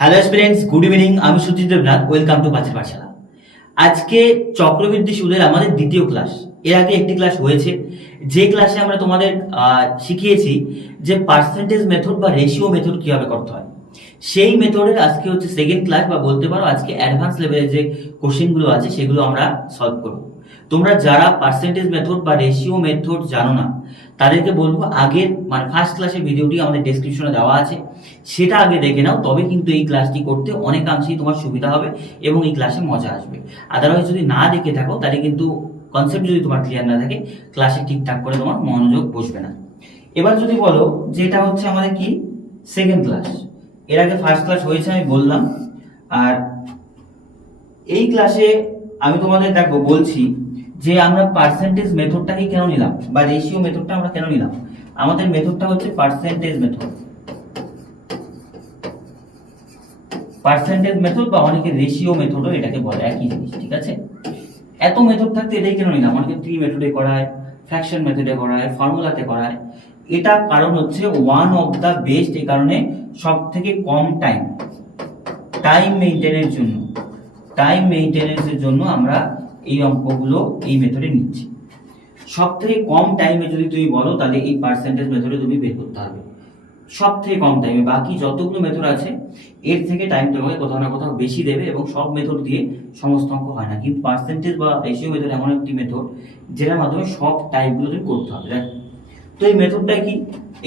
Hello students good evening আমি Sujit Debnath welcome to পাঁচের পাঠশালা আজকে চক্রবৃদ্ধি সুদের আমাদের দ্বিতীয় ক্লাস এর আগে একটি ক্লাস হয়েছে। যে ক্লাসে আমরা তোমাদের শিখিয়েছি যে পার্সেন্টেজ মেথড বা রেশিও মেথড কীভাবে করতে হয়। সেই মেথডের আজকে হচ্ছে সেকেন্ড ক্লাস বা বলতে পারো আজকে অ্যাডভান্স লেভেলের যে কোশ্চেনগুলো আছে, সেগুলো আমরা সলভ করব। তোমরা যারা পার্সেন্টেজ মেথড বা রেশিও মেথড জানো না, তাদেরকে বলব আগের মানে ফার্স্ট ক্লাসের ভিডিওটি আমাদের ডেসক্রিপশনে দেওয়া আছে। সেটা আগে দেখে নাও, তবে কিন্তু এই ক্লাসটি করতে অনেকাংশেই তোমার সুবিধা হবে এবং এই ক্লাসে মজা আসবে। আদারওয়াইজ যদি না দেখে থাকো, তাহলে কিন্তু কনসেপ্ট যদি তোমার ক্লিয়ার না থাকে ক্লাসে ঠিকঠাক করে তোমার মনোযোগ বসবে না। এবার যদি বলো যে এটা হচ্ছে আমাদের কি? সেকেন্ড ক্লাস এর আগে ফার্স্ট ক্লাস হয়েছে আমি বললাম, আর এই ক্লাসে আমি তোমাদের দেখো বলছি যে আমরা পার্সেন্টেজ মেথডটাকে কেন নিলাম বা রেশিও মেথডটা আমরা কেন নিলাম? আমাদের মেথডটা হচ্ছে পার্সেন্টেজ মেথড পার্সেন্টেজ মেথড বা অনেকে রেশিও মেথডও এটাকে বলে, একই জিনিস, ঠিক আছে? এত মেথড থাকতে এটাই কেন নিলাম? অনেকে থ্রি মেথডে করায় ফ্র্যাকশন মেথডে করায় ফর্মুলাতে করায়। এটা কারণ হচ্ছে ওয়ান অফ দ্য বেস্ট এই কারণে সব থেকে কম টাইম টাইম মেনটেনের জন্য। টাইম মেনটেনেন্সের জন্য আমরা এই অঙ্কগুলো এই মেথডে নিচ্ছি। সব থেকে কম টাইমে যদি তুমি বলো, তাহলে এই পার্সেন্টেজ মেথডে তুমি বের করতে হবে। সব থেকে কম টাইমে বাকি যতগুলো মেথড আছে, এর থেকে টাইম তোমাকে কোথাও না কোথাও বেশি দেবে এবং সব মেথড দিয়ে সমস্ত অঙ্ক হয় না। কিন্তু পার্সেন্টেজ বা রেশিও মেথড এমন একটি মেথড যেটার মাধ্যমে সব টাইপগুলো তুমি করতে হবে। দেখ, তো এই মেথডটা কি?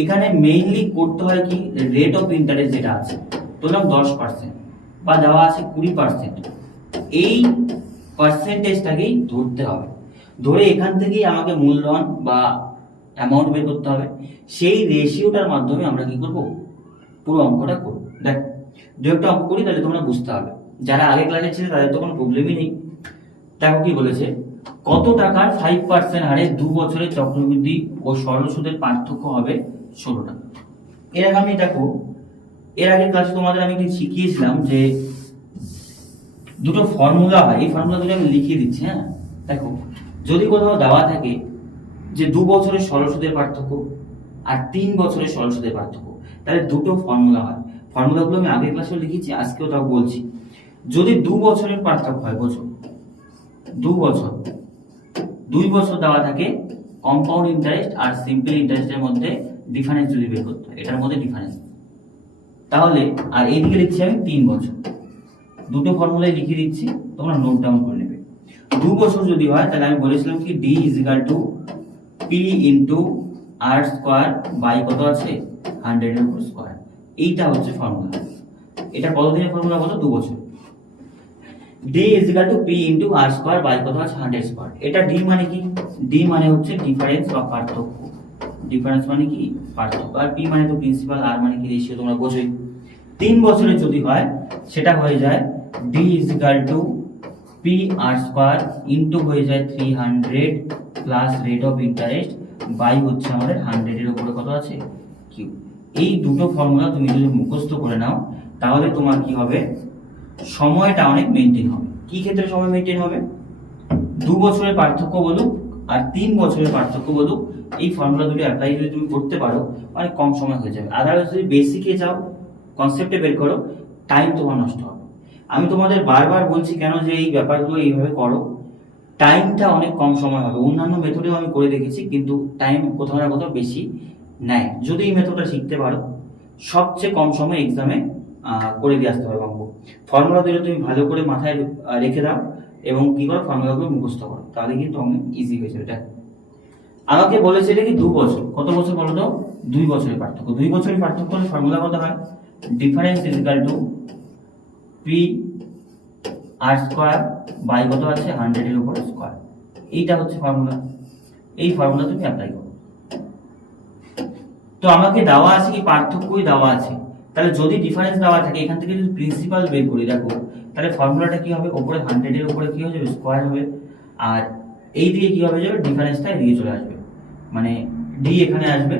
এখানে মেইনলি করতে হয় কি? রেট অফ ইন্টারেস্ট যেটা আছে ধরলাম দশ পার্সেন্ট বা দেওয়া আছে কুড়ি পার্সেন্ট এই পার্সেন্টেজটাকেই ধরতে হবে। ধরে এখান থেকেই আমাকে মূলধন বা অ্যামাউন্ট বের করতে হবে। সেই রেশিওটার মাধ্যমে আমরা কি করব? পুরো অঙ্কটা করব। দেখ, দু একটা অঙ্ক করি, তাহলে তোমরা বুঝতে হবে যারা আগে ক্লাসে ছিল, তাদের তো কোনো প্রবলেমই নেই। দেখো কি বলেছে, কত টাকার ফাইভ পার্সেন্ট হারে দু বছরের চক্রবৃদ্ধি ও সরল সুদের পার্থক্য হবে ষোলো টাকা এর আগে আমি দেখো, এর আগে ক্লাসে তোমাদের আমি শিখিয়েছিলাম যে দুটো ফর্মুলা হয়। এই ফর্মুলা দুটো আমি লিখিয়ে দিচ্ছি হ্যাঁ? দেখো, যদি কোথাও দেওয়া থাকে যে দু বছরের সরল সুদের পার্থক্য আর তিন বছরের সরল সুদের পার্থক্য, তাহলে দুটো ফর্মুলা হয়। ফর্মুলাগুলো আমি আগের ক্লাসেও লিখেছি, আজকেও তাও বলছি। যদি দু বছরের পার্থক্য হয় বছর দু বছর। দুই বছর দেওয়া থাকে কম্পাউন্ড ইন্টারেস্ট আর সিম্পল ইন্টারেস্টের মধ্যে ডিফারেন্স যদি বের করতে হয়, এটার মধ্যে ডিফারেন্স তাহলে, আর এইদিকে লিখছি আমি তিন বছর। দুটো ফর্মুলাই লিখে দিচ্ছি, তোমরা নোট ডাউন করে নেবে। দু বছর যদি হয়, তাহলে আমি বলেছিলাম কি D is equal to P into R square by কত আছে? হান্ড্রেডের উপর স্কোয়ার এইটা হচ্ছে ফর্মুলা এটা কতদিনের ফর্মুলা বলো? দু বছর D is equal to P into R square by কত আছে? হান্ড্রেড স্কোয়ার এটা ডি মানে কি? ডি মানে হচ্ছে ডিফারেন্স বা পার্থক্য। ডিফারেন্স মানে কি? পার্থক্য। আর পি মানে তো প্রিন্সিপাল আর মানে কি? রেশিও তোমরা বোঝোই। তিন বছরের যদি হয়, সেটা হয়ে যায় D is equal to P R square into হয়ে যায় three hundred plus rate of interest by হচ্ছে আমাদের হান্ড্রেডের উপরে কত আছে? কিউ এই দুটো ফর্মুলা তুমি যদি মুখস্থ করে নাও, তাহলে তোমার কি হবে? সময়টা অনেক মেনটেন হবে। কি ক্ষেত্রে সময় মেনটেন হবে? দু বছরের পার্থক্য বলুক আর তিন বছরের পার্থক্য বলুক, এই ফর্মুলা দুটো অ্যাপ্লাই যদি তুমি করতে পারো, অনেক কম সময় হয়ে যাবে। আদারওয়াইজ যদি বেসিকে যাও কনসেপ্টে বের করো টাইম তোমার নষ্ট হবে। আমি তোমাদের বারবার বলছি কেন যে এই ব্যাপারগুলো এইভাবে করো? টাইমটা অনেক কম সময় হবে। অন্যান্য মেথডেও আমি করে দেখেছি, কিন্তু টাইম কোথাও না কোথাও বেশি নেয়। যদি এই মেথডটা শিখতে পারো, সবচেয়ে কম সময় এক্সামে করে দিয়ে আসতে পারবে অঙ্ক ফর্মুলা দিলে তুমি ভালো করে মাথায় রেখে দাও এবং কি করো? ফর্মুলাগুলো মুখস্থ করো। তাহলে কিন্তু অনেক ইজি হয়ে যাবে। এটা আমাকে বলেছে এটা কি দু বছর? কত বছর বলো তো? দুই বছরের পার্থক্য। দুই বছরের পার্থক্য ফর্মুলা কত হয়? Difference is equal to P R square by কত আছে? হান্ড্রেডের উপর স্কোয়ার এইটা হচ্ছে ফর্মুলা এই ফর্মুলা তুমি অ্যাপ্লাই করো। তো আমাকে দেওয়া আছে কি? পার্থক্যই দেওয়া আছে। তাহলে যদি ডিফারেন্স দেওয়া থাকে, এখান থেকে যদি প্রিন্সিপাল বের করি, দেখো, তাহলে ফর্মুলাটা কি হবে? উপরে হান্ড্রেডের উপরে কি হয়ে যাবে? স্কোয়ার হবে। আর এই দিকে কি হবে যাবে? ডিফারেন্সটা এদিকে চলে আসবে। মানে ডি এখানে আসবে।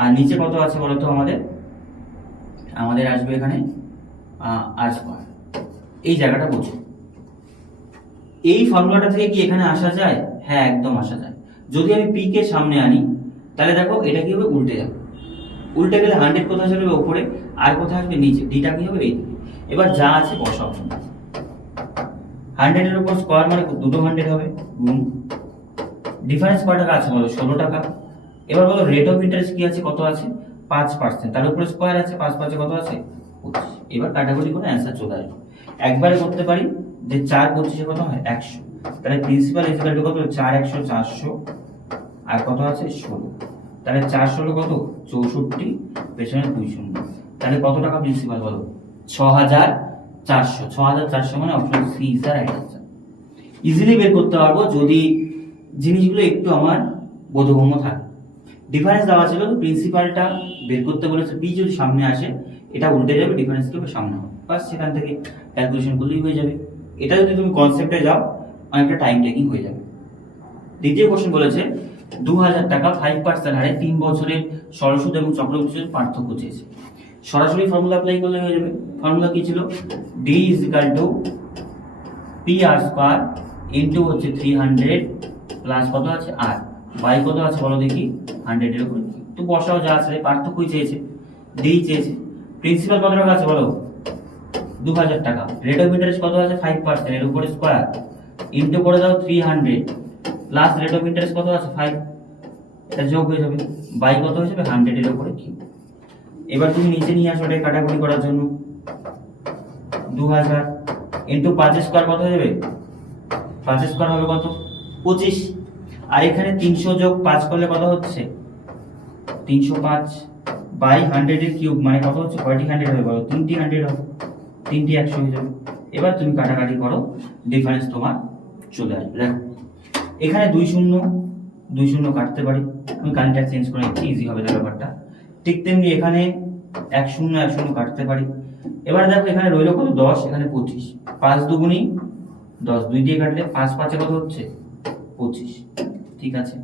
আর নিচে কত আছে বলো তো আমাদের? আমাদের আসবে এখানে আর স্কোয়ার এই জায়গাটা বোঝো এই ফর্মুলাটা থেকে কি এখানে আসা যায়? হ্যাঁ একদম আসা যায়। যদি আমি পি কে সামনে আনি, তাহলে দেখো এটা কি হবে? উল্টে যাবে। উল্টে গেলে হান্ড্রেড কোথায় চলে যাবে? উপরে। আর কোথায় আসবে? নিচে। ডিটা কি হবে? এইদিকে এবার যা আছে বস বসাও হান্ড্রেডের উপর স্কোয়ার মানে দুটো হান্ড্রেড হবে। গুণ। ডিফারেন্স কত টাকা আছে বলো? ষোলো টাকা। এবার বলো রেট অফ ইন্টারেস্ট কি আছে? কত আছে? পাঁচ পার্সেন্ট তার উপরে স্কোয়ার আছে, পাঁচ পাঁচে কত আছে? এবার কাটাকুটি করে অ্যান্সার চলে আসবে। একবারে করতে পারি, যে চার পঁচিশে কত হয়? একশো। তাহলে প্রিন্সিপাল ইজিকাল টু কত? চার একশো চারশো। আর কত আছে? ষোলো। তাহলে চার ষোলো কত? চৌষট্টি। পেছনে দুই শূন্য। তাহলে কত টাকা প্রিন্সিপাল বলো? ছ হাজার চারশো। ছ হাজার চারশো মানে option C is the right answer easily বের করতে পারব যদি জিনিসগুলো একটু আমার বোধগম্য থাকে। ডিফারেন্স দেওয়া ছিল প্রিন্সিপালটা বের করতে বলেছে। পি যদি সামনে আসে এটা উল্টে যাবে ডিফারেন্স কেউ সামনে হবে। বাস সেখান থেকে ক্যালকুলেশন করলেই হয়ে যাবে। এটা যদি তুমি কনসেপ্টে যাও, অনেকটা টাইম টেকিং হয়ে যাবে। দ্বিতীয় কোশ্চেন বলেছে দু হাজার টাকা ফাইভ পার্সেন্ট হারে তিন বছরের সরস্বত এবং চক্রবৃদ্ধি সুদের পার্থক্য চেয়েছে। সরাসরি ফর্মুলা অ্যাপ্লাই করলে হয়ে যাবে। ফর্মুলা কি ছিল? D is equal to P R square into হচ্ছে থ্রি হান্ড্রেড প্লাস কত আছে? আর বাই কত আছে বলো দেখি? হান্ড্রেডের উপর। তো বসাও যা আছে, পার্থক্যই চেয়েছে। ডি চেয়েছে। প্রিন্সিপাল কত টাকা আছে বলো? দু হাজার টাকা। রেট অফ ইন্টারেস্ট কত আছে? ফাইভ পার্সেন্ট এর উপরে স্কোয়ার ইন্টু করে দাও three hundred plus rate of interest কত আছে? ফাইভ এটা যোগ হয়ে যাবে। বাই কত হয়ে যাবে? হান্ড্রেডের উপরে কিউ এবার তুমি নিচে নিয়ে আসো এটা কাটাকুটি করার জন্য। দু হাজার ইন্টু পাঁচ স্কোয়ার কত হয়ে যাবে? পাঁচ স্কোয়ার হবে কত? পঁচিশ। আর এখানে তিনশো যোগ পাঁচ করলে কত হচ্ছে? তিনশো পাঁচ। বাই হান্ড্রেডের কিউব মানে কত হচ্ছে? কয়টি হান্ড্রেড হবে বলো, তিনটি হান্ড্রেড হবে, তিনটি একশো হয়ে যাবে। এবার তুমি কাটাকাটি করো ডিফারেন্স তোমার চলে আসবে। দেখো, এখানে দুই শূন্য দুই শূন্য কাটতে পারি। আমি কারেন্টটা চেঞ্জ করে নিচ্ছি ইজি হবে ব্যাপারটা। ঠিক তেমনি এখানে এক শূন্য এক শূন্য কাটতে পারি। এবার দেখো, এখানে রইল কত? দশ, এখানে পঁচিশ। পাঁচ দুগুণি দশ, দুই দিয়ে কাটলে পাঁচ পাঁচে কত হচ্ছে? পঁচিশ। ঠিক আছে?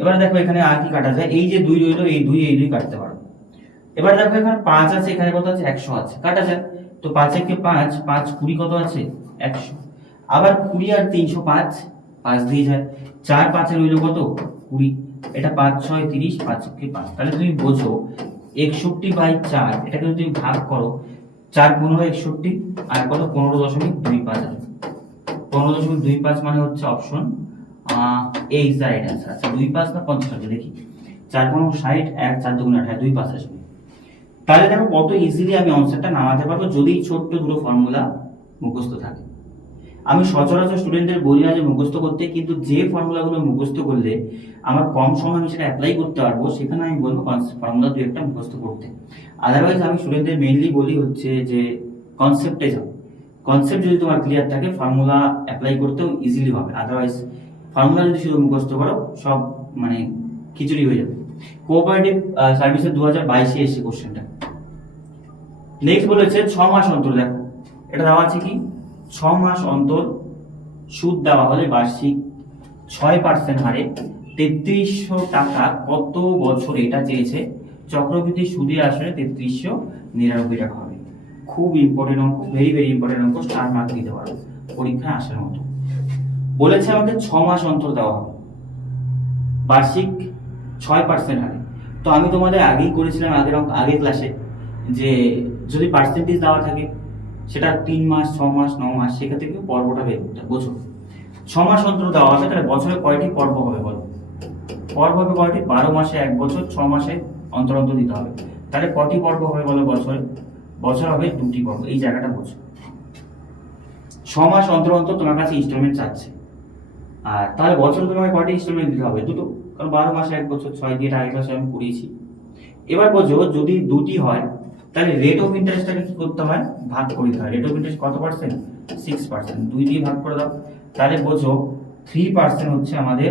এবার দেখো এখানে আর কি কাটা যায়? এই যে দুই রইল, এই দুই এই দুই কাটতে পারো। এবার দেখো এখানে পাঁচ আছে, এখানে কত আছে? একশো আছে। কাটা যায় তো পাঁচ একে পাঁচ পাঁচ কুড়ি কত আছে? একশো। আবার কুড়ি আর তিনশো পাঁচ পাঁচ দিয়ে যায়। চার পাঁচে রইল কত? কুড়ি। এটা পাঁচ, ছয়, তিরিশ, পাঁচ একে পাঁচ। তাহলে তুমি বোঝো, একষট্টি বাই চার, এটাকে যদি তুমি ভাগ করো, চার পনেরো, একষট্টি, আর কত? পনেরো দশমিক দুই পাঁচ। পনেরো দশমিক দুই পাঁচ মানে হচ্ছে option A is the right answer আচ্ছা দুই পাঁচ না পঞ্চাশ আসবে দেখি। চার পনেরো ষাট, এক, চার দুগুণ আঠাশ দুই পাঁচ আসবে। তাহলে দেখো কত ইজিলি আমি অনসারটা নামাতে পারব যদি এই ছোট্ট দুটো ফর্মুলা মুখস্থ থাকে। আমি সচরাচর স্টুডেন্টদের বলি না যে মুখস্থ করতে, কিন্তু যে ফর্মুলাগুলো মুখস্থ করলে আমার কম সময় আমি সেটা অ্যাপ্লাই করতে পারব, সেখানে আমি বলব ফর্মুলা দু একটা মুখস্থ করতে। আদারওয়াইজ আমি স্টুডেন্টদের মেইনলি বলি হচ্ছে যে কনসেপ্টে যাও। কনসেপ্ট যদি তোমার ক্লিয়ার থাকে ফর্মুলা অ্যাপ্লাই করতেও ইজিলি হবে। আদারওয়াইজ ফর্মুলা যদি শুধু মুখস্থ করো, সব মানে খিচুড়ি হয়ে যাবে। কোঅপারেটিভ সার্ভিসের দু হাজার বাইশে এসে কোশ্চেনটা নেক্সট বলেছে ছ মাস অন্তর, দেখো। এটা দেওয়া আছে কি? ছ মাস অন্তর সুদ দেওয়া হলে বার্ষিক ছয় পার্সেন্ট হারে তেত্রিশশো টাকা কত বছর এটা চেয়েছে? চক্রবৃদ্ধি সুদে আসলে তেত্রিশশো নিরানব্বই টাকা হবে। খুব ইম্পর্টেন্ট অঙ্ক ভেরি ভেরি ইম্পর্টেন্ট অঙ্ক স্টার মার্ক দিতে পারো। পরীক্ষায় আসার মতো। বলেছে আমাকে ছ মাস অন্তর দেওয়া হবে। বার্ষিক ছয় পার্সেন্ট হারে। তো আমি তোমাদের আগেই করেছিলাম, আগের আগের ক্লাসে যে যদি পার্সেন্টেজ দেওয়া থাকে, সেটা তিন মাস, ছ মাস, ন মাস সেখান থেকে পর্বটা বের করতে বোঝো? ছ মাস অন্তর দেওয়া হবে, তাহলে বছরে কয়টি পর্ব হবে বলো? পর্ব হবে কয়টি? বারো মাসে এক বছর, ছ মাসে অন্তর অন্তর দিতে হবে। তাহলে কটি পর্ব হবে বলো বছরে? বছর হবে দুটি পর্ব, এই জায়গাটা বোঝো। ছ মাস অন্তর অন্তর তোমার কাছে ইনস্টলমেন্ট চাচ্ছে। আর তাহলে বছরে তোমাকে কয়টি ইনস্টলমেন্ট দিতে হবে? দুটো। কারণ বারো মাসে, এক বছর, ছয় দিয়ে আগের ক্লাসে আমি করিয়েছি। এবার বোঝো, যদি দুটি হয়, তাহলে রেট অফ ইন্টারেস্টটাকে কি করতে হয়? ভাগ করে দিতে হয়। রেট অফ ইন্টারেস্ট কত পার্সেন্ট সিক্স পার্সেন্ট দুই দিয়ে ভাগ করে দাও। তাহলে বোঝো থ্রি পার্সেন্ট হচ্ছে আমাদের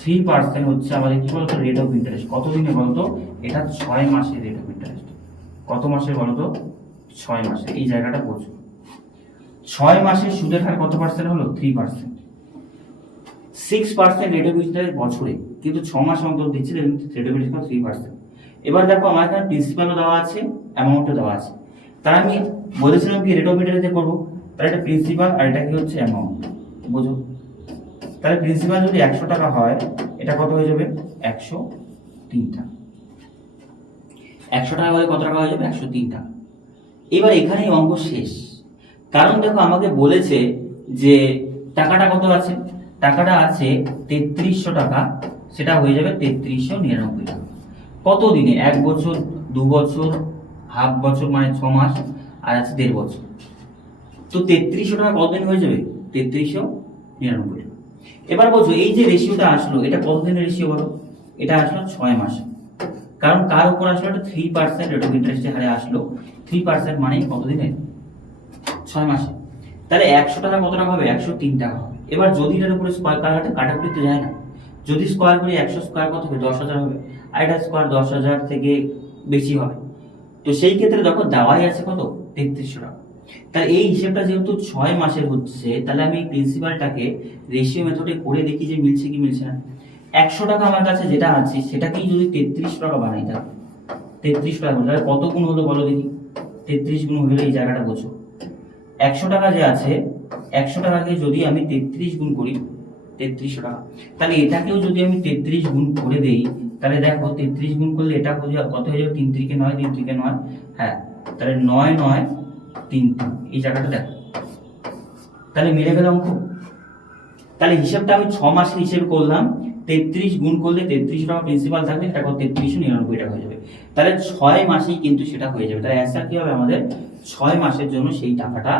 থ্রি পার্সেন্ট হচ্ছে আমাদের কি বলতো? রেট অফ ইন্টারেস্ট কত দিনে বলতো? এটা ছয় মাসের রেট অফ ইন্টারেস্ট কত মাসে বলতো? ছয় মাসে। এই জায়গাটা বোঝো। ছয় মাসের সুদের হার কত পার্সেন্ট হলো? Three percent six percent rate of interest বছরে, কিন্তু ছ মাস অন্তর দিচ্ছে rate of interest three percent এবার দেখো আমার এখানে প্রিন্সিপালও দেওয়া আছে অ্যামাউন্টও দেওয়া আছে। তার আমি বলেছিলাম কি রেট অফ ইন্টারেস্ট করব তাহলে এটা প্রিন্সিপাল আর এটা কি হচ্ছে অ্যামাউন্ট বুঝো? তাহলে প্রিন্সিপাল যদি একশো টাকা হয়, এটা কত হয়ে যাবে? একশো তিন টাকা। একশো টাকা হলে কত টাকা হয়ে যাবে? একশো তিন টাকা। এবার এখানেই অঙ্ক শেষ। কারণ দেখো আমাকে বলেছে যে টাকাটা কত আছে? টাকাটা আছে তেত্রিশশো টাকা, সেটা হয়ে যাবে তেত্রিশশো নিরানব্বই টাকা। কত দিনে এক বছর, দু বছর, হাফ বছর মানে ছ মাস, আর আছে দেড় বছর। তো তেত্রিশশো টাকা কতদিন হয়ে যাবে? তেত্রিশশো নিরানব্বই টাকা। এবার বলছো, এই যে রেশিওটা আসলো, এটা কতদিনের রেশিও বলো? এটা আসলো ছয় মাসে। কারণ কার উপর আসলো? এটা থ্রি পার্সেন্ট রেট অফ ইন্টারেস্টের হারে আসলো। থ্রি পার্সেন্ট মানে কতদিনে? ছয় মাসে। তাহলে একশো টাকা কত টাকা হবে? একশো তিন টাকা হবে। এবার যদি এটার উপরে স্কোয়ার কাটাতে কাটাকুটি তো যায় না। যদি স্কোয়ার করি একশো স্কোয়ার কত হবে? দশ হাজার হবে। আর এটা স্কোয়ার দশ হাজার থেকে বেশি হবে তো সেই ক্ষেত্রে দেখো দেওয়াই আছে কত? তেত্রিশশো টাকা। তাহলে এই হিসেবটা যেহেতু ছয় মাসের হচ্ছে তাহলে আমি প্রিন্সিপালটাকে রেশিও মেথডে করে দেখি যে মিলছে কি মিলছে না। একশো টাকা আমার কাছে যেটা আছে সেটাকেই যদি তেত্রিশ টাকা বানাই তাহলে। তেত্রিশ টাকা করে, তাহলে কত গুণ হলো বলো দেখি? তেত্রিশ গুণ হলে এই জায়গাটা বোঝো একশো টাকা যে আছে একশো টাকাকে যদি আমি তেত্রিশ গুণ করি, তেত্রিশশো টাকা, তাহলে এটাকেও যদি আমি তেত্রিশ গুণ করে দেই, তাহলে দেখো তেত্রিশ গুণ করলে এটা কত হয়ে যাবে? তিন তিরিকে নয়, তিন তিরিকে নয় হ্যাঁ তাহলে নয় নয়, তিন তিন, এই জায়গাটা দেখো। তাহলে মিলে গেল অঙ্ক। তাহলে হিসাবটা আমি ছ মাসের হিসেব করলাম, তেত্রিশ গুণ করলে তেত্রিশ টাকা প্রিন্সিপাল থাকবে সেটা কত? তেত্রিশশো নিরানব্বই টাকা হয়ে যাবে। তাহলে ছয় মাসেই কিন্তু সেটা হয়ে যাবে। তাহলে অ্যান্সার কি হবে আমাদের? ছয় মাসের জন্য সেই টাকাটা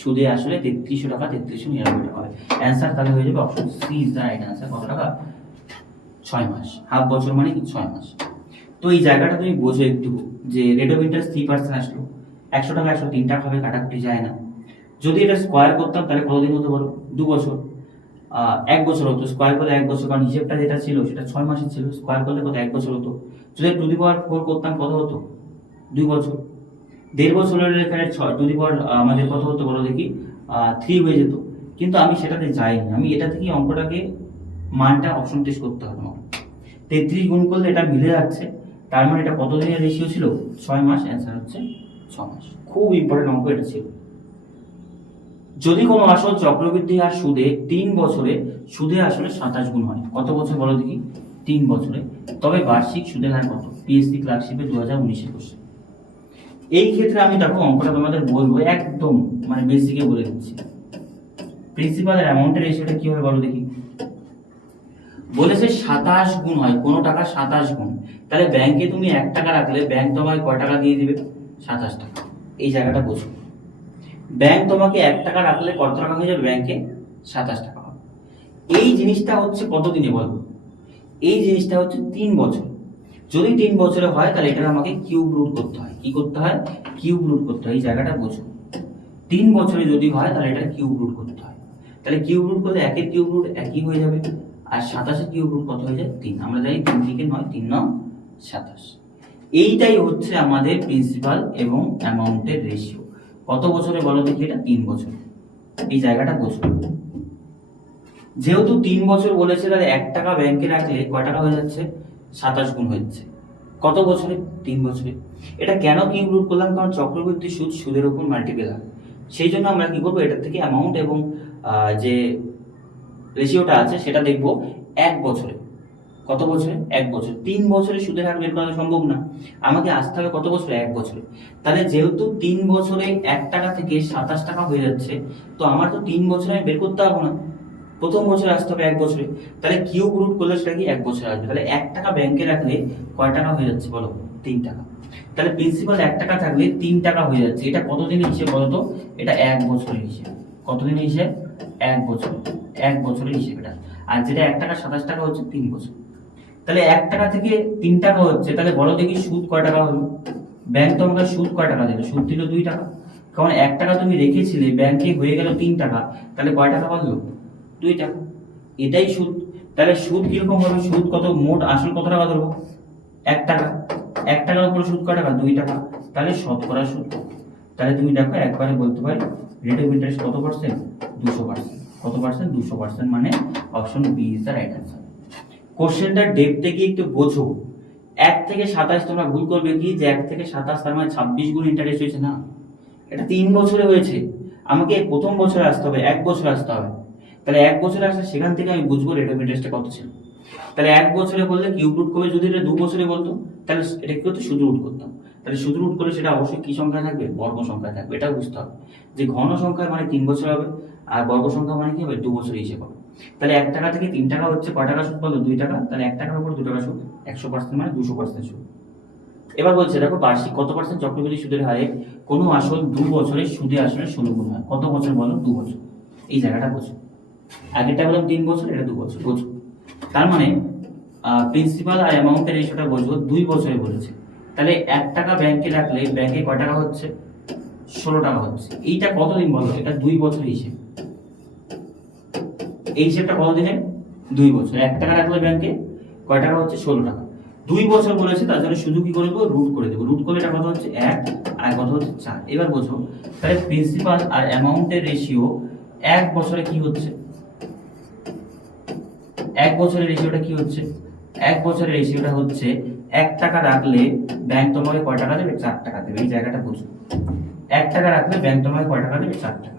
সুদে আসলে তেত্রিশশো টাকা, তেত্রিশশো নিরানব্বই টাকা হবে। অ্যান্সার তাহলে হয়ে যাবে option C is the right answer কত টাকা? ছয় মাস। হাফ বছর মানে ছয় মাস। তো এই জায়গাটা তুমি বোঝো একটু যে rate of interest three percent আসলো। একশো টাকা, একশো তিন টাকা হবে, কাটাকুটি যায় না। যদি এটা স্কোয়ার করতাম তাহলে কতদিন হতে বলো? দু বছর। এক বছর হতো। স্কোয়ার করলে এক বছর, কারণ হিসেবটা যেটা ছিল, সেটা ছয় মাসের ছিল। স্কোয়ার করলে কত? এক বছর হতো। যদি টু দি পাওয়ার ফোর করতাম, কত হতো? দুই বছর। দেড় বছরের এখানে ছয় যদি পাওয়ার আমাদের কত হতো বলো দেখি থ্রি হয়ে যেত। কিন্তু আমি সেটাতে যাইনি। আমি এটা থেকেই অঙ্কটাকে, মানটা অপশন টেস্ট করতে হবে আমার তেত্রিশ গুণ করলে এটা মিলে যাচ্ছে। তার মানে এটা কতদিনের রেশিও ছিল? ছয় মাস। অ্যান্সার হচ্ছে ছ মাস। খুব ইম্পর্টেন্ট অঙ্ক এটা ছিল। যদি কোনো আসল চক্রবৃদ্ধি আর সুদে তিন বছরে, সুদে আসলে সাতাশ গুণ হয়। কত বছর বলো দেখি? তিন বছরে। তবে বার্ষিক সুদের হার কত? পিএসসি ক্লার্কশিপে দু হাজার উনিশে কোশ্চেন এই ক্ষেত্রে আমি দেখো অঙ্কটা তোমাদের বলব একদম মানে বেসিকে বলে দিচ্ছি। প্রিন্সিপালের অ্যামাউন্টের রেশিওটা কি হবে বলো দেখি? বলেছে সাতাশ গুণ হয়, কোনো টাকা সাতাশ গুণ। তাহলে ব্যাংকে তুমি এক টাকা রাখলে ব্যাংক তোমাকে কয় টাকা দিয়ে দিবে? সাতাশ টাকা। এই জায়গাটা বোঝো। ব্যাংক তোমাকে এক টাকা রাখলে কত টাকা হয়ে যাবে? ব্যাংকে সাতাশ টাকা এই জিনিসটা হচ্ছে কত দিনে বলব এই জিনিসটা হচ্ছে তিন বছর। যদি তিন বছরে হয়, তাহলে এটা আমাকে কিউব রুট করতে হয়। কি করতে হয়? কিউব রুট করতে হয়। এই জায়গাটা বোঝো। তিন বছরে যদি হয়, তাহলে এটা কিউব রুট করতে হয়। তাহলে কিউব রুট করলে একের কিউব রুট একই হয়ে যাবে। আর সাতাশের কিউব রুট কত হয়ে যায়? তিন। আমরা জানি তিন থেকে নয়, তিন নয় সাতাশ। এইটাই হচ্ছে আমাদের প্রিন্সিপাল এবং অ্যামাউন্টের রেশিও কত বছরে বলো দেখি এটা? তিন বছর। এই জায়গাটা বোঝো। যেহেতু তিন বছর বলেছে, তাহলে এক টাকা ব্যাংকে রাখলে কয় টাকা হয়ে যাচ্ছে? সাতাশ গুণ যাচ্ছে কত বছরে? তিন বছরে। এটা কেন কি ইনক্লুড করলাম? কারণ চক্রবৃদ্ধি সুদ, সুদের উপর মাল্টিপেল হয়। সেই জন্য আমরা কি করব? এটার থেকে অ্যামাউন্ট এবং যে রেশিওটা আছে, সেটা দেখব এক বছরে। কত বছরে? এক বছর। তিন বছরে সুদের হার বের করা সম্ভব না। আমাকে আসতে হবে কত বছরে? এক বছরে। তাহলে যেহেতু তিন বছরে এক টাকা থেকে সাতাশ টাকা হয়ে যাচ্ছে, তো আমার তো তিন বছরে আমি বের করতে পারব না। প্রথম বছরে আসতে হবে এক বছরে। তাহলে কিউব রুট করলে সেটা কি? এক বছরে আসবে। তাহলে এক টাকা ব্যাংকে রাখলে কয় টাকা হয়ে যাচ্ছে বলো? তিন টাকা। তাহলে প্রিন্সিপাল এক টাকা থাকলে তিন টাকা হয়ে যাচ্ছে। এটা কতদিনের হিসেব বলো তো? এটা এক বছরের হিসেব। কতদিনের হিসেব? এক বছর এক বছরের হিসেব এটা। আর যেটা এক টাকা সাতাশ টাকা হচ্ছে, তিন বছর। তাহলে এক টাকা থেকে তিন টাকা হচ্ছে, তাহলে বলো দেখি সুদ কয় টাকা হলো ব্যাংক তো আমাকে সুদ কয় টাকা দিল? সুদ দিল দুই টাকা। কারণ এক টাকা তুমি রেখেছিলে ব্যাংকে হয়ে গেল তিন টাকা। তাহলে কয় টাকা বাড়লো? দুই টাকা এটাই সুদ। তাহলে সুদ কীরকম হবে? সুদ কত? মোট আসল কত টাকা ধরবো? এক টাকা। এক টাকার উপরে সুদ কয় টাকা? দুই টাকা। তাহলে শতকরা সুদ। তাহলে তুমি দেখো, একবারে বলতে পারি, রেট অফ ইন্টারেস্ট কত পার্সেন্ট দুশো পার্সেন্ট কত পার্সেন্ট দুশো পার্সেন্ট মানে option B is the right answer কোশ্চেনটা ডেপতে গিয়ে একটু বোঝো। এক থেকে সাতাশ তোমরা ভুল করবে কি? যে এক থেকে সাতাশ তার মানে ছাব্বিশ গুণ ইন্টারেস্ট হয়েছে না? এটা তিন বছরে হয়েছে। আমাকে প্রথম বছরে আসতে হবে, এক বছরে আসতে হবে। তাহলে এক বছরে আসলে সেখান থেকে আমি বুঝব রেট অফ ইন্টারেস্টটা কত ছিল। তাহলে এক বছরে বললে কিউব রুট করবে? যদি এটা দু বছরে বলতো, তাহলে এটা কি করতো? শুধু রুট করতাম তাহলে শুধু রুট করলে সেটা অবশ্যই কী সংখ্যা থাকবে? বর্গ সংখ্যা থাকবে, এটা বুঝতে হবে। যে ঘন সংখ্যা মানে তিন বছর হবে, আর বর্গ সংখ্যা মানে কি হবে? দু বছর হিসেবে হবে। তাহলে এক টাকা থেকে তিন টাকা হচ্ছে ক টাকা সুদ বলো? দুই টাকা। তাহলে এক টাকার উপর দু টাকা সুদ, একশো পার্সেন্ট মানে দুশো পার্সেন্ট সুদ। এবার বলছে, দেখো বার্ষিক কত পার্সেন্ট চক্রবৃদ্ধি সুদের হারে কোনো আসল দু বছরে সুদে আসলে গুণ হয়? কত বছর বলো? দু বছর। এই জায়গাটা বোঝো। আগেরটা বললাম তিন বছর, এটা দু বছর বোঝো তার মানে প্রিন্সিপাল আর অ্যামাউন্টের রেশিওটা বোঝো দুই বছরে বলেছে। তাহলে এক টাকা ব্যাংকে রাখলে ব্যাংকে কয় টাকা হচ্ছে? ষোলো টাকা হচ্ছে। এইটা কতদিন বলো? এটা দুই বছর হিসেব। এই হিসেবটা কতদিনে দুই বছর। এক টাকা রাখলে ব্যাংকে কয় টাকা হচ্ছে? ষোলো টাকা। দুই বছর বলেছে, তার জন্য শুধু কি করে দেবো? রুট করে দেবো। রুট করলে এটা কত হচ্ছে? এক, আর কত হচ্ছে? চার। এবার বোঝো, তাহলে প্রিন্সিপাল আর অ্যামাউন্টের রেশিও এক বছরে কি হচ্ছে? এক বছরের রেশিওটা কি হচ্ছে? এক বছরের রেশিওটা হচ্ছে এক টাকা রাখলে ব্যাংক তোমাকে কয় টাকা দেবে? চার টাকা দেবে। এই জায়গাটা বুঝো। এক টাকা রাখলে ব্যাংক তোমাকে কয় টাকা দেবে? চার টাকা।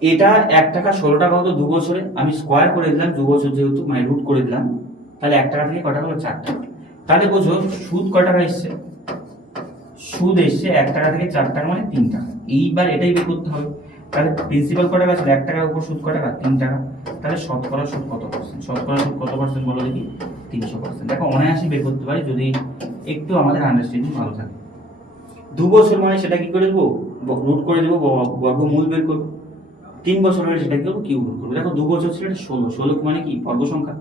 এটা এক টাকা ষোলো টাকা হতো দু বছরে। আমি স্কোয়ার করে দিলাম, দু বছর যেহেতু মানে রুট করে দিলাম, তাহলে এক টাকা থেকে কয় টাকা হলো? চার টাকা। তাহলে বোঝো, সুদ কয় টাকা এসছে? সুদ এসছে এক টাকা থেকে চার টাকা মানে তিন টাকা। এইবার এটাই বের করতে হবে। তাহলে প্রিন্সিপাল কয় টাকা এক টাকার উপর সুদ কয় টাকা তিন টাকা। তাহলে শতকরা সুদ কত পার্সেন্ট শতকরা সুদ কত পার্সেন্ট বলো দেখি? তিনশো পার্সেন্ট দেখো অনায়াসে বের করতে পারি যদি একটু আমাদের আন্ডারস্ট্যান্ডিং ভালো থাকে। দু বছর মানে সেটা কি করে দেবো? রুট করে দেবো বর্গমূল বের করব। তিন বছর হলে সেটা কি করব? কিউ রুট করব। দেখো, দু বছর ছিল এটা ষোলো। ষোলো মানে কি? বর্গ সংখ্যা।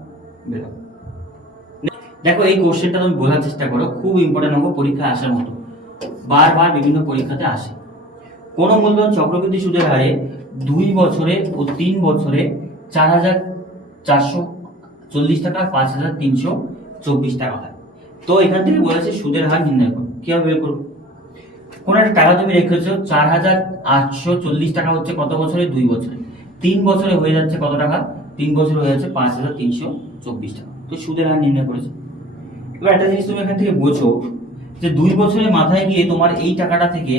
বের দেখো, এই কোশ্চেনটা তুমি বোঝার চেষ্টা করো। খুব ইম্পর্টেন্ট অঙ্ক, পরীক্ষা আসার মতো। বারবার বিভিন্ন পরীক্ষাতে আসে। কোন মূলধন চক্রবৃদ্ধি সুদের হারে দুই বছরে ও তিন বছরে চার হাজার চারশো চল্লিশ টাকা, পাঁচ হাজার তিনশো চব্বিশ টাকা হয়। তো এখান থেকে বলেছে সুদের হার নির্ণয় করো কীভাবে বের করব কোন একটা টাকা তুমি রেখেছো চার হাজার আটশো চল্লিশ টাকা হচ্ছে কত বছরে? দুই বছরে। তিন বছরে হয়ে যাচ্ছে কত টাকা? তিন বছরে হয়ে যাচ্ছে পাঁচ হাজার তিনশো চব্বিশ টাকা। তো সুদের হার নির্ণয় করেছে। এবার একটা জিনিস তুমি এখান থেকে বোঝো যে দুই বছরের মাথায় গিয়ে তোমার এই টাকাটা থেকে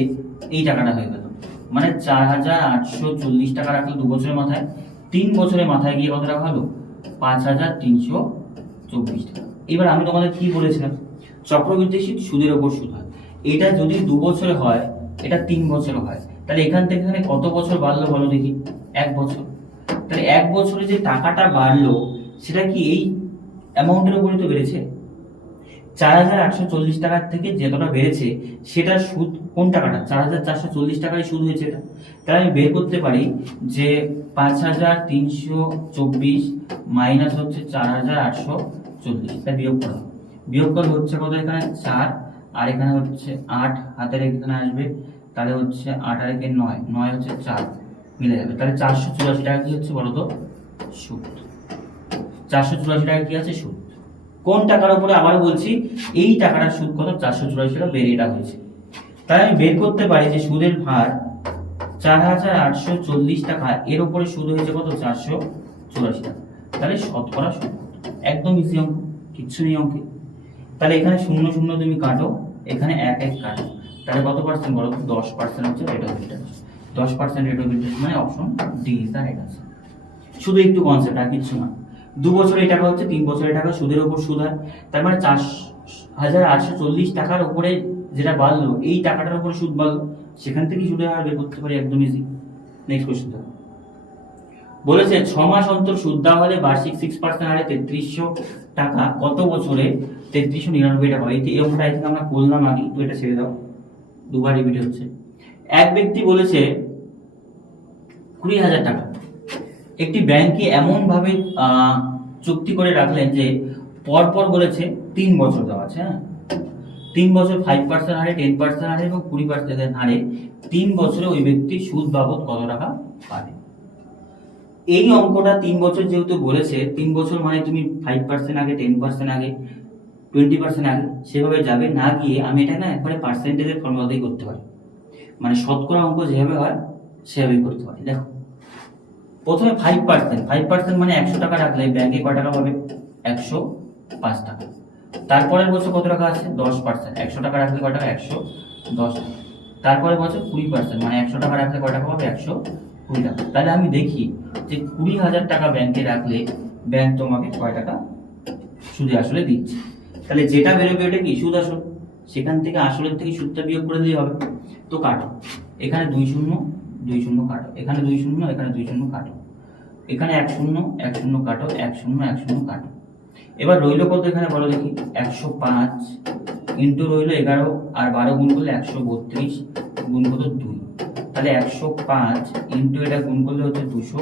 এই টাকাটা হয়ে গেল। মানে চার হাজার আটশো চল্লিশ টাকা রাখল দু বছরের মাথায়। তিন বছরের মাথায় গিয়ে কত টাকা হলো? পাঁচ হাজার তিনশো চব্বিশ টাকা। এবার আমি তোমাদের কি বলেছিলাম? চক্রবৃদ্ধি সুদ সুদের ওপর সুদ হয়। এটা যদি দু বছরে হয়, এটা তিন বছরে হয়, তাহলে এখান থেকে এখানে কত বছর বাড়লো বলো দেখি? এক বছর। তাহলে এক বছরে যে টাকাটা বাড়লো, সেটা কি এই অ্যামাউন্টের উপরে তো বেড়েছে? চার হাজার আটশো চল্লিশ টাকার থেকে যতটা বেড়েছে, সেটার সুদ কোন টাকাটা? চার হাজার চারশো চল্লিশ টাকায় সুদ হয়েছে এটা। তাহলে আমি বের করতে পারি যে পাঁচ হাজার তিনশো চব্বিশ মাইনাস হচ্ছে চার হাজার আটশো চল্লিশ। এটা বিয়োগ করা বিয়োগ করলে হচ্ছে কত এখানে? চার। আর এখানে হচ্ছে আট। হাতের এখানে আসবে। তাহলে হচ্ছে আট আর একে নয়। নয় হচ্ছে চার। মিলে যাবে। তাহলে চারশো চুরাশি টাকা কি হচ্ছে বলো তো সুদ। চারশো চুরাশি টাকা কি আছে? সুদ। কোন টাকার উপরে আবার বলছি, এই টাকাটার সুদ কত? চারশো চুরাশি টাকা বেড়ে এটা হয়েছে। তাই আমি বের করতে পারি যে সুদের ভার চার হাজার আটশো চল্লিশ টাকা, এর উপরে সুদ হয়েছে কত? চারশো চুরাশি টাকা। তাহলে শতকরা সুদ? একদম ইজি অঙ্ক, কিচ্ছু নেই অঙ্কে। তাহলে এখানে শূন্য শূন্য তুমি কাটো, এখানে এক এক কাটো। তাহলে কত পার্সেন্ট বলো? দশ পার্সেন্ট হচ্ছে রেট অফ ইন্টারেস্ট দশ পার্সেন্ট রেট অফ ইন্টারেস্ট মানে option D is the right answer শুধু একটু কনসেপ্ট আর কিছু না। দু বছরে এই টাকা হচ্ছে, তিন বছরের টাকা সুদের উপর সুদ হয়। তার মানে চার হাজার আটশো চল্লিশ টাকার উপরে যেটা বাড়লো, এই টাকাটার উপরে সুদ বাড়লো। সেখান থেকে সুদের হার বের করতে পারি একদম ইজি নেক্সট কোয়েশ্চন দেখো বলেছে, ছ মাস অন্তর সুদ দেওয়া হলে বার্ষিক সিক্স পার্সেন্ট হারে তেত্রিশশো টাকা। কত বছরে? তেত্রিশশো নিরানব্বই টাকা। হয় এই অঙ্কটা আই আমরা করলাম আগে তো এটা ছেড়ে দাও। দুবার রিপিট হচ্ছে। এক ব্যক্তি বলেছে, কুড়ি হাজার টাকা। একটি ব্যাংকে এমন ভাবে আহ, চুক্তি করে রাখলেন যে পরপর বলেছে তিন বছর দেওয়া আছে হ্যাঁ? তিন বছর ফাইভ পার্সেন্ট হারে টেন পার্সেন্ট হারে এবং কুড়ি পার্সেন্ট হারে তিন বছরে ওই ব্যক্তি সুদ বাবদ কত টাকা পাবে? এই অঙ্কটা তিন বছর যেহেতু বলেছে তিন বছর মানে তুমি ফাইভ পার্সেন্ট আগে টেন পার্সেন্ট আগে টোয়েন্টি পার্সেন্ট আগে সেভাবে যাবে না গিয়ে আমি এটা না একবারে পার্সেন্টেজের ফর্মুলাতেই করতে পারি। মানে শতকরা অঙ্ক যেভাবে হয় সেভাবেই করতে পারি। দেখো প্রথমে ফাইভ পার্সেন্ট ফাইভ পার্সেন্ট মানে একশো টাকা রাখলে ব্যাংকে কয় টাকা পাবে? একশো পাঁচ টাকা। তারপরের বছর কত টাকা আছে? দশ পার্সেন্ট একশো টাকা রাখলে কয় টাকা? একশো দশ টাকা। তারপরে বছর কুড়ি পার্সেন্ট মানে একশো টাকা রাখলে কয় টাকা পাবে? একশো কুড়ি টাকা। তাহলে আমি দেখি যে কুড়ি হাজার টাকা ব্যাংকে রাখলে ব্যাংক তোমাকে কয় টাকা সুদে আসলে দিচ্ছে। তাহলে যেটা বেরোবে ওটা কি? সুদ আসল। সেখান থেকে আসলের থেকে সুদটা বিয়োগ করে দিলেই হবে। তো কাটো। এখানে দুই শূন্য দুই শূন্য কাটো। এখানে দুই শূন্য, এখানে দুই শূন্য কাটো। এখানে এক শূন্য এক শূন্য কাটো, এক শূন্য এক শূন্য কাটো। এবার রইল কত এখানে বলো দেখি? একশো পাঁচ ইন্টু রইল এগারো, আর বারো গুণ করলে একশো বত্রিশ, গুণ কত দুই। তাহলে একশো পাঁচ ইন্টু এটা গুণ করলে হচ্ছে দুশো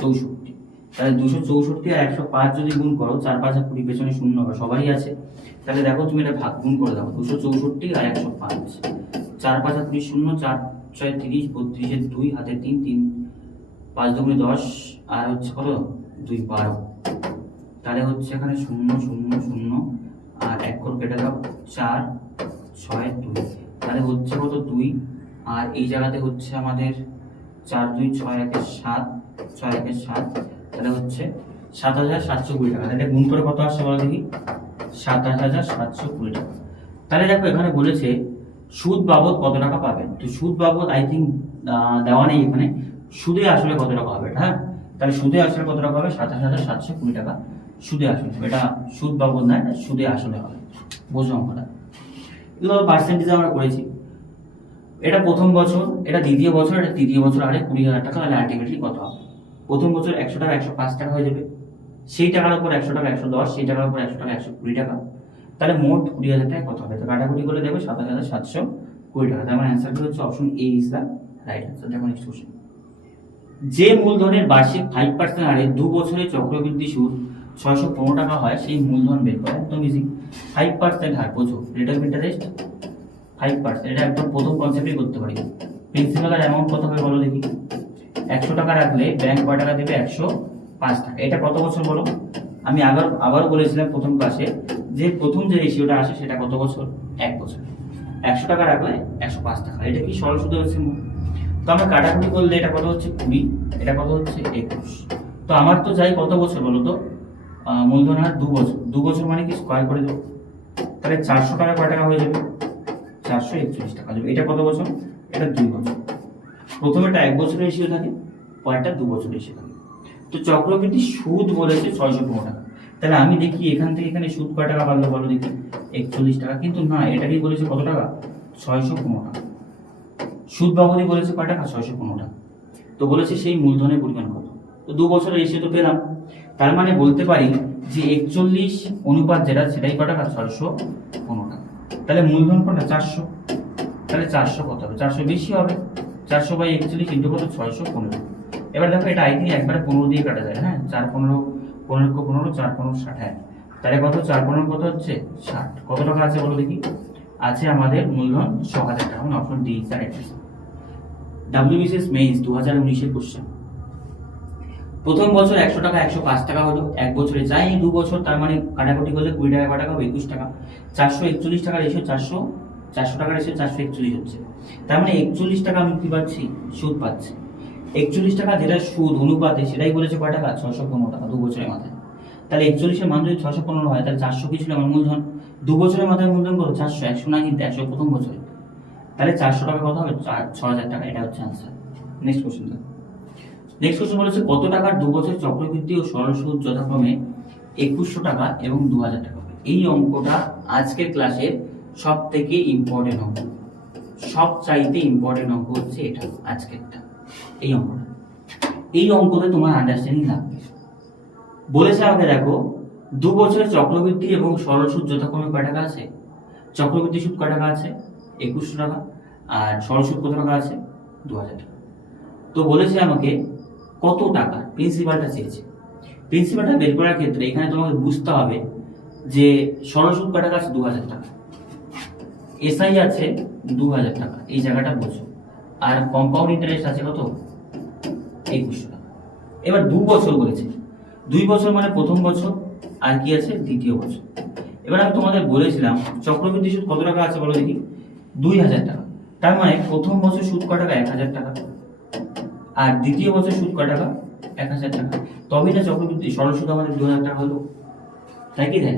চৌষট্টি। তাহলে দুশো চৌষট্টি আর একশো পাঁচ যদি গুণ করো, চার পাঁচ আর কুড়ি পেছনে শূন্য হবে সবাই আছে। তাহলে দেখো তুমি এটা ভাগ গুণ করে দাও, দুশো চৌষট্টি আর একশো পাঁচ। চার পাঁচ আর কুড়ি শূন্য, চার ছয় তিরিশ বত্রিশের দুই হাতে তিন তিন, পাঁচ দুগুণে দশ, আর হচ্ছে কত? দুই বারো। তাহলে হচ্ছে এখানে শূন্য শূন্য শূন্য, আর এক করে কেটে দাও, চার, ছয়, দুই। তাহলে হচ্ছে কত? দুই। আর এই জায়গাতে হচ্ছে আমাদের চার, দুই, ছয় একের সাত, ছয় একের সাত। তাহলে হচ্ছে সাত হাজার সাতশো কুড়ি টাকা। তাহলে গুণ করে কত আসছে বলো দেখি? সাতাশ হাজার সাতশো কুড়ি টাকা। তাহলে দেখো এখানে বলেছে সুদ বাবদ কত টাকা পাবেন? তো সুদ বাবদ আই থিঙ্ক দেওয়া নেই এখানে। সুদে আসলে কত টাকা হবে? হ্যাঁ? তাহলে সুদে আসলে কত টাকা হবে? সাতাশ হাজার সাতশো কুড়ি টাকা সুদে আসলে। এটা সুদ বাবদ নয় সুদে আসলে হবে। বোঝো অঙ্কটা? এগুলো পার্সেন্টেজ আমরা করেছি। এটা প্রথম বছর, এটা দ্বিতীয় বছর, এটা তৃতীয় বছর, আরে কুড়ি হাজার টাকা, তাহলে আলটিমেটলি কত হবে? প্রথম বছর একশো টাকা, একশো পাঁচ টাকা হয়ে যাবে। সেই টাকার উপর একশো টাকা, একশো দশ, সেই টাকার উপর একশো টাকা, একশো কুড়ি টাকা। তাহলে মোট কুড়ি হাজার টাকা কত হবে? তো কাটাকুটি করে দেবে সাতাশ হাজার সাতশো কুড়ি টাকা। তার মানে অ্যান্সারটি হচ্ছে option A is the right answer দেখো নেক্সট কোশ্চেন যে মূলধনের বার্ষিক ফাইভ পার্সেন্ট হারে দু বছরের চক্রবৃদ্ধি সুদ ছয়শো পনেরো টাকা হয়, সেই মূলধন বের করে একদম ইজি ফাইভ পার্সেন্ট হার বোঝো rate of interest five percent এটা একদম প্রথম কনসেপ্টই করতে পারি। প্রিন্সিপাল আর অ্যামাউন্ট কত হবে বলো দেখি। একশো টাকা রাখলে ব্যাংক কয় টাকা দেবে? একশো পাঁচ টাকা। এটা কত বছর বলো? আমি আবার আবারও বলেছিলাম প্রথম ক্লাসে যে প্রথম যে রেশিওটা আসে সেটা কত বছর? এক বছর। একশো টাকা রাখলে একশো পাঁচ টাকা। এটা কি সরল সুদে হচ্ছে। তো আমরা কাটাকুটি করলে এটা কত হচ্ছে? কুড়ি। এটা কত হচ্ছে? একুশ। তো আমার তো চাই কত বছর বলো তো? মূলধন হার দু বছর। দু বছর মানে কি? স্কোয়ার করে দেবো। তাহলে চারশো টাকা কয় টাকা হয়ে যাবে? চারশো একচল্লিশ টাকা যাবে। এটা কত বছর? এটা দুই বছর। প্রথমে এটা এক বছরের রেশিও থাকে, পরেরটা দু বছর রেশিও থাকে। তো চক্রবৃদ্ধি সুদ বলেছে ছয়শো পনেরো টাকা। তাহলে আমি দেখি এখান থেকে এখানে সুদ কয় টাকা বাড়লো বলো দেখি? একচল্লিশ টাকা। কিন্তু না এটাকেই বলেছে কত টাকা? ছয়শো পনেরো টাকা। সুদ বাবদই বলেছে কয় টাকা? ছয়শো পনেরো টাকা। তো বলেছে সেই মূলধনের পরিমাণ কত? তো দু বছরে এসে তো পেলাম। তার মানে বলতে পারি যে একচল্লিশ অনুপাত যেটা, সেটাই কয় টাকা? ছয়শো পনেরো টাকা। তাহলে মূলধন কটা চারশো। তাহলে চারশো কত হবে? চারশো বেশি হবে। চারশো বাই একচল্লিশ ইন্টু কত? ছয়শো পনেরো। এবার দেখো, এটা আই একবারে পনেরো দিয়ে কাটা যায়। হ্যাঁ চার পনেরো পনেরো পনেরো চার পনেরো ষাট হ্যাঁ। তাহলে কত? চার পনেরো কত হচ্ছে? ষাট। কত টাকা আছে বলো দেখি? আছে আমাদের মূলধন ছ হাজার টাকা মানে option D sir WBCS mains দু হাজার উনিশের কোশ্চেন প্রথম বছর একশো টাকা, একশো পাঁচ টাকা হলো। এক বছরে যাই, দু বছর তার মানে কাটাকুটি করলে কুড়ি টাকা কয় টাকা হবে একুশ টাকা। চারশো একচল্লিশ টাকার এসে চারশো চারশো টাকার এসে চারশো একচল্লিশ হচ্ছে। তার মানে একচল্লিশ টাকা আমি কি পাচ্ছি? সুদ পাচ্ছি। একচল্লিশ টাকা যেটা সুদ, অনুপাতে সেটাই বলেছে কয় টাকা? ছশো পনেরো টাকা, দু বছরের মাথায়। তাহলে একচল্লিশের মান যদি ছশো পনেরো হয়, তাহলে চারশো কি ছিল আমার মূলধন? দু বছরের মাথায় মূলধন করো চারশো, একশো না কিন্তু একশো প্রথম বছরে। তাহলে চারশো টাকা কত হবে? ছ হাজার টাকা, এটা হচ্ছে answer next question next question বলেছে, কত টাকার দু বছর চক্রবৃদ্ধি ও সরল সুদ যথাক্রমে একুশশো টাকা এবং দু হাজার টাকা এই অঙ্কটা আজকের ক্লাসের সব থেকে ইম্পর্টেন্ট অঙ্ক। সব চাইতে ইম্পর্টেন্ট অঙ্ক হচ্ছে এটা, আজকেরটা। এই অঙ্ক। এই তোমার আন্ডারস্ট্যান্ডিং লাগবে বলেছে আমাকে, দেখো, দু বছরের চক্রবৃদ্ধি এবং সরল সুদ যথাক্রমে কয় টাকা আছে? চক্রবৃদ্ধি সুদ কয় টাকা আছে? একুশশো টাকা। আর সরল সুদ কত টাকা আছে? দু হাজার টাকা। তো বলেছে আমাকে, কত টাকা? প্রিন্সিপালটা চেয়েছে। প্রিন্সিপালটা বের করার ক্ষেত্রে এখানে তোমাকে বুঝতে হবে যে সরল সুদ কয় টাকা আছে? দু হাজার টাকা। এসআই আছে দু হাজার টাকা। এই জায়গাটা বোঝো। আর কম্পাউন্ড ইন্টারেস্ট আছে কত? একুশশো টাকা এবার দু বছর বলেছে। দুই বছর মানে প্রথম বছর, আর কি আছে? দ্বিতীয় বছর। এবার আমি তোমাদের বলেছিলাম, চক্রবৃদ্ধি সুদ কত টাকা আছে বলো দেখি? দুই হাজার টাকা। তার মানে প্রথম বছর সুদ কয় টাকা? এক হাজার টাকা। আর দ্বিতীয় বছর সুদ কয় টাকা? এক হাজার টাকা। তবেই না চক্রবৃদ্ধি, সরল সুদ আমাদের দু হাজার টাকা হলো। তাই কি তাই?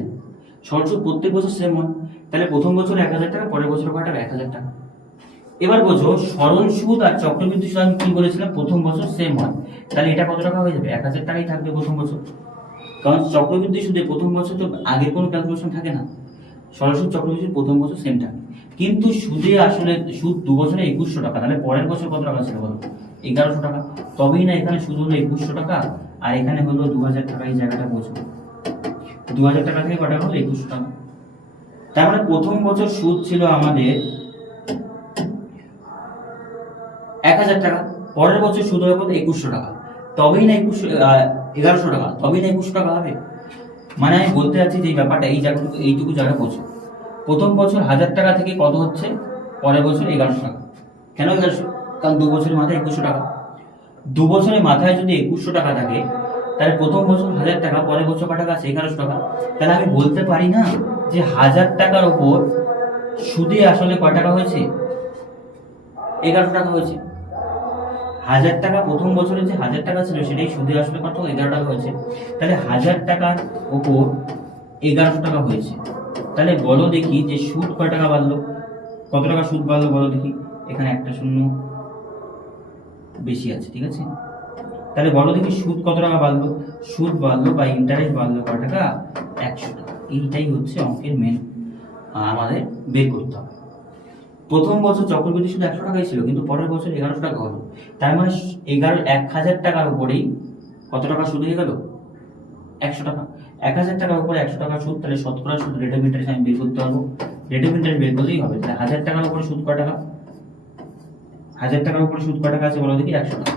সরল সুদ প্রত্যেক বছর সেম হয়। তাহলে প্রথম বছর এক হাজার টাকা, পরের বছর কয় টাকা? এক হাজার টাকা। এবার বোঝো সরল সুদ আর চক্রবৃদ্ধি সুদ আমি কি বলেছিলাম প্রথম বছর সেম হয়। তাহলে এটা কত টাকা হয়ে যাবে? এক হাজার টাকাই থাকবে প্রথম বছর। কারণ চক্রবৃদ্ধি সুদে প্রথম বছর তো আগের কোনো ক্যালকুলেশন থাকে না। সরল সুদ, চক্রবৃদ্ধি প্রথম বছর সেম থাকে। কিন্তু সুদে আসলে সুদ দু বছরে একুশশো টাকা। তাহলে পরের বছর কত টাকা ছিল বলো? এগারোশো টাকা। তবেই না এখানে সুদ হলো একুশশো টাকা আর এখানে হলো দু হাজার টাকা এই জায়গাটা বোঝো। দু হাজার টাকা থেকে কটা হলো? একুশশো টাকা। তার মানে প্রথম বছর সুদ ছিল আমাদের এক হাজার টাকা, পরের বছর সুদ হবে কত একুশশো টাকা। তবেই না একুশশো এগারোশো টাকা, তবেই না একুশশো টাকা হবে। মানে আমি বলতে চাচ্ছি যে ব্যাপারটা, এই জায়গাটুকু এইটুকু জায়গা বোঝো, প্রথম বছর হাজার টাকা থেকে কত হচ্ছে, পরের বছর এগারোশো টাকা। কেন এগারোশো? কারণ দু বছরের মাথায় একুশশো টাকা। দু বছরের মাথায় যদি একুশশো টাকা থাকে, তাহলে প্রথম বছর হাজার টাকা, পরের বছর কত টাকা আছে এগারোশো টাকা। তাহলে আমি বলতে পারি না যে হাজার টাকার ওপর সুদে আসলে কয় টাকা হয়েছে? এগারোশো টাকা হয়েছে। হাজার টাকা, প্রথম বছরে যে হাজার টাকা ছিল সেটাই সুদে আসলে কত? এগারো টাকা হয়েছে। তাহলে হাজার টাকার ওপর এগারোশো টাকা হয়েছে। তাহলে বলো দেখি যে সুদ কয় টাকা বাড়লো? কত টাকা সুদ বাড়লো বলো দেখি। এখানে একটা শূন্য বেশি আছে, ঠিক আছে? তাহলে বলো দেখি সুদ কত টাকা বাড়লো? সুদ বাড়লো বা ইন্টারেস্ট বাড়লো কয় টাকা? একশো টাকা। এইটাই হচ্ছে অঙ্কের মেন আমাদের বের করতে হবে। প্রথম বছর চক্রবৃদ্ধি শুধু একশো টাকাই ছিল, কিন্তু পরের বছর এগারোশো টাকা হলো। তার মানে এগারো, এক হাজার টাকার উপরেই কত টাকা সুদ হয়ে গেল? একশো টাকা। এক হাজার টাকার উপরে একশো টাকা সুদ, তাহলে শতকরা সুদ, রেট অফ ইন্টারেস্ট আমি বের করতে পারব। রেট অফ ইন্টারেস্ট বের করলেই হবে, তাহলে হাজার টাকার উপরে সুদ কয় টাকা? হাজার টাকার উপরে সুদ কয় টাকা আছে বলো দেখি, একশো টাকা।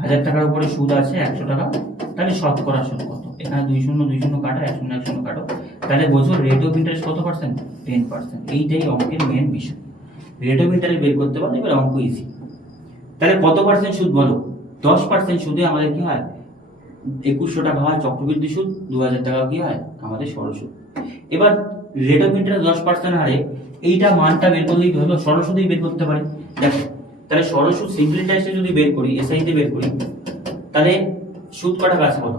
হাজার টাকার উপরে সুদ আছে একশো টাকা, তাহলে শতকরা সুদ কত? এখানে দুই শূন্য দুই শূন্য কাটো, এক শূন্য এক শূন্য কাটো। তাহলে বোঝো রেট অফ ইন্টারেস্ট কত পার্সেন্ট টেন পার্সেন্ট এইটাই অঙ্কের মেন বিষয়। রেট অফ ইন্টারেস্ট বের করতে পারলে এবার অঙ্ক ইজি তাহলে কত পার্সেন্ট সুদ বলো? দশ পার্সেন্ট সুদে আমাদের কি হয়? একুশশো টাকা হয় চক্রবৃদ্ধি সুদ দু হাজার টাকা কি হয়? আমাদের সরল সুদ। এবার রেট অফ ইন্টারেস্ট দশ পার্সেন্ট হারে, এইটা মানটা বের করলেই হলো, সরল সুদেই বের করতে পারি। দেখো, তাহলে সরল সুদ সিম্পল ইন্টারেস্টে যদি বের করি এসআইতে বের করি, তাহলে সুদ কটা আছে কত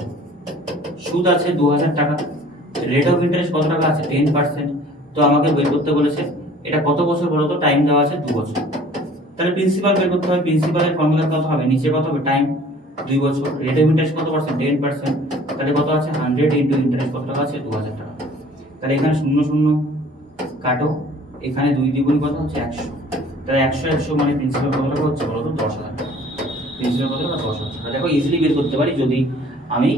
সুদ আছে দু হাজার টাকা। রেট অফ ইন্টারেস্ট কত টাকা আছে? টেন পার্সেন্ট তো আমাকে বের করতে বলেছে, এটা কত বছর বলো তো? টাইম দেওয়া আছে দু বছর। তাহলে প্রিন্সিপাল বের করতে হবে। প্রিন্সিপালের ফর্মুলা কত হবে? নিচে কত হবে? টাইম দুই বছর। রেট অফ ইন্টারেস্ট কত পার্সেন্ট টেন পার্সেন্ট তাহলে কত আছে? হান্ড্রেড ইন্টু ইন্টারেস্ট কত টাকা আছে? দু হাজার টাকা। তাহলে এখানে শূন্য শূন্য কাটো। এখানে দুই দ্বিগুণ কত হচ্ছে? একশো। তাহলে একশো একশো মানে প্রিন্সিপাল কত টাকা হচ্ছে বলো তো? দশ হাজার টাকা। প্রিন্সিপাল কত টাকা? দশ হাজার টাকা। দেখো ইজিলি বের করতে পারি যদি আমি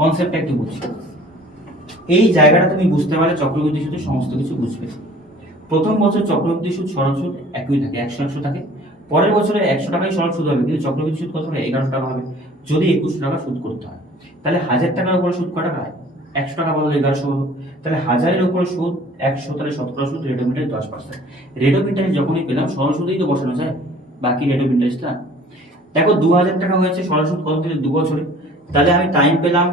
কনসেপ্টটা একটু বুঝি। এই জায়গাটা তুমি বুঝতে পারলে চক্রবৃদ্ধি সুদের সমস্ত কিছু বুঝবে। প্রথম বছর চক্রবর্তী সুদ সরল সুদ একই থাকে, একশো একশো থাকে। পরের বছরে একশো টাকাই সরল সুদ হবে, কিন্তু চক্রবৃদ্ধি সুদ কত হবে? এগারোশো টাকা হবে। যদি একুশশো টাকা সুদ করতে হয়, তাহলে হাজার টাকার উপরে সুদ কত টাকা হয়। একশো টাকা বদলে এগারোশো হলো তাহলে হাজারের উপরে সুদ একশো, তাহলে শতকরা সুদ রেট অফ ইন্টারেস্ট দশ পার্সেন্ট রেট অফ ইন্টারেস্ট যখনই পেলাম, সরল সুদেই তো বসানো যায়, বাকি রেট অফ ইন্টারেস্টটা দেখো, দু হাজার টাকা হয়েছে, সরল সুদ কত দিলে? দু বছরে। তাহলে আমি টাইম পেলাম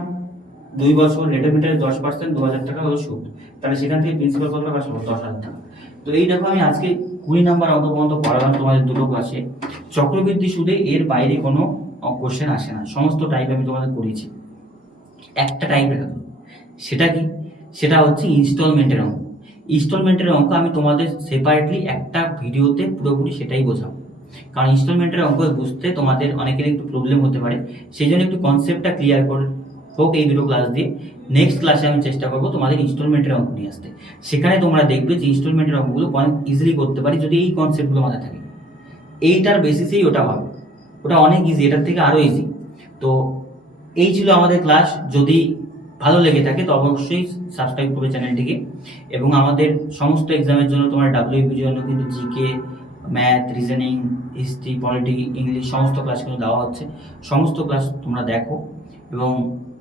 দুই বছর রেট অফ ইন্টারেস্ট দশ পার্সেন্ট দু হাজার টাকা হলো সুদ। তাহলে সেখান থেকে প্রিন্সিপাল কত টাকা? আসলো দশ হাজার টাকা। তো এই দেখো, আমি আজকে কুড়ি নাম্বার অঙ্ক পর্যন্ত পড়ালাম তোমাদের দুটো ক্লাসে চক্রবৃদ্ধি সুদে এর বাইরে কোনো কোশ্চেন আসে না। সমস্ত টাইপ আমি তোমাদের করেছি একটা টাইপ রেখে সেটা কি? সেটা হচ্ছে ইনস্টলমেন্টের অঙ্ক। ইনস্টলমেন্টের অঙ্ক আমি তোমাদের সেপারেটলি একটা ভিডিওতে পুরোপুরি সেটাই বোঝাবো। কারণ ইনস্টলমেন্টের অঙ্ক বুঝতে তোমাদের অনেকের একটু প্রবলেম হতে পারে। সেই জন্য একটু কনসেপ্টটা ক্লিয়ার করে হোক এই দুটো ক্লাস দিয়ে নেক্সট ক্লাসে আমি চেষ্টা করব তোমাদের ইনস্টলমেন্টের অঙ্ক নিয়ে আসতে। সেখানে তোমরা দেখবে যে ইনস্টলমেন্টের অঙ্কগুলো ইজিলি করতে পারি যদি এই কনসেপ্টগুলো মাথায় থাকে। এইটার বেসিসেই ওটা হবে ওটা অনেক ইজি এটার থেকে আরও ইজি তো এই ছিল আমাদের ক্লাস যদি ভালো লেগে থাকে, তো অবশ্যই সাবস্ক্রাইব করবে চ্যানেলটিকে এবং আমাদের সমস্ত এক্সামের জন্য তোমার ডাব্লিউপির জন্য কিন্তু GK math reasoning history polity English সমস্ত ক্লাস কিন্তু দেওয়া হচ্ছে। সমস্ত ক্লাস তোমরা দেখো। এবং